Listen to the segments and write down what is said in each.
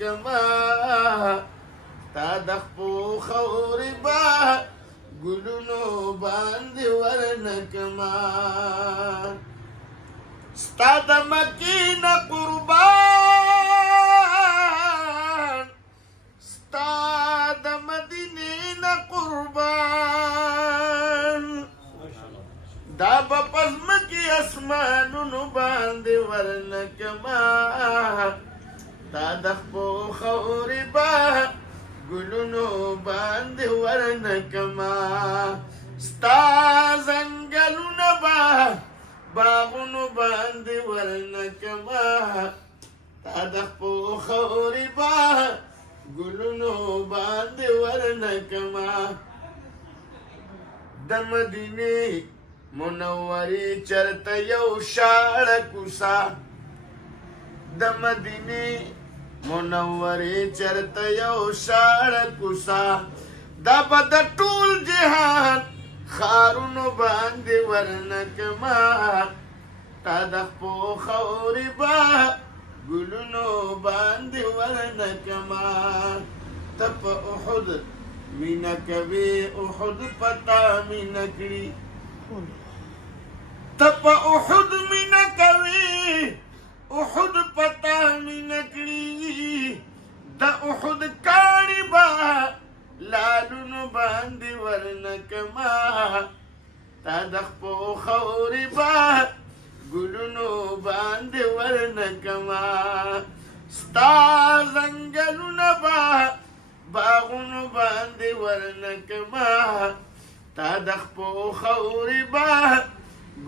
ورنکما تا د خپو خورې به ګلونو باندې ورنکما ستا د مکې نه قربان ستا د مدینې نه قربان دا به په ځمکې اسمانونو باندې ورنکما تا د خپو خورې به ګلونو باندې ورنکما ستا ځنګلونه به باغونو باندې ورنکما تا د خپو خورې به ګلونو باندې ورنکما د مدینې منورې چرته یو شاړه کوڅه د مدینې منورې چرته یو شاړه کوڅه دا به د ټول جهان ښارونو باندې ورنکما تا د خپو خورې به ګلونو باندې ورنکما ته په احد مینه کوې احد پتا مینه کړي ته په احد مینه کوې احد پتا مینه کړي د احد کاڼي به لالونو باندې ورنکما تا د خپو خورې به ګلونو باندې ورنکما ستا ځنګلونه به باغونو باندې ورنکما تا د خپو خورې به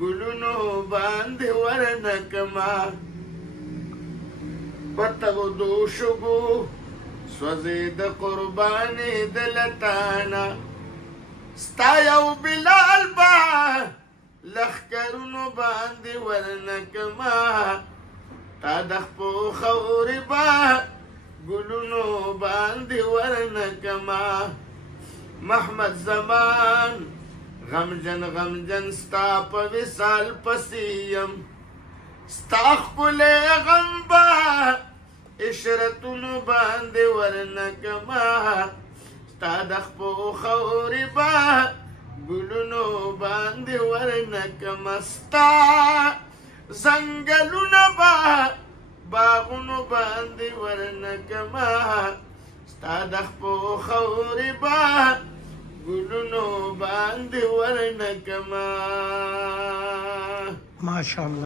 ګلونو باندې ورنکما په تودو شګو سوځې د قربانې د لتانه ستا یو بلال به لښکرونو باندې ورنکما تا د خپو خورې به ګلونو باندې ورنکما محمد زمان غمجن غمجن ستا په وصال پسې یم ستا ښکلی غم به عشرتونو باندې ورنکما ستا د خپو خورې به ګلونو باندې ورنکما ستا ځنګلونه به باغونو باندې ورنکما ستا د خپو خورې به ګلونو باندې ورنکما ماشاءالله.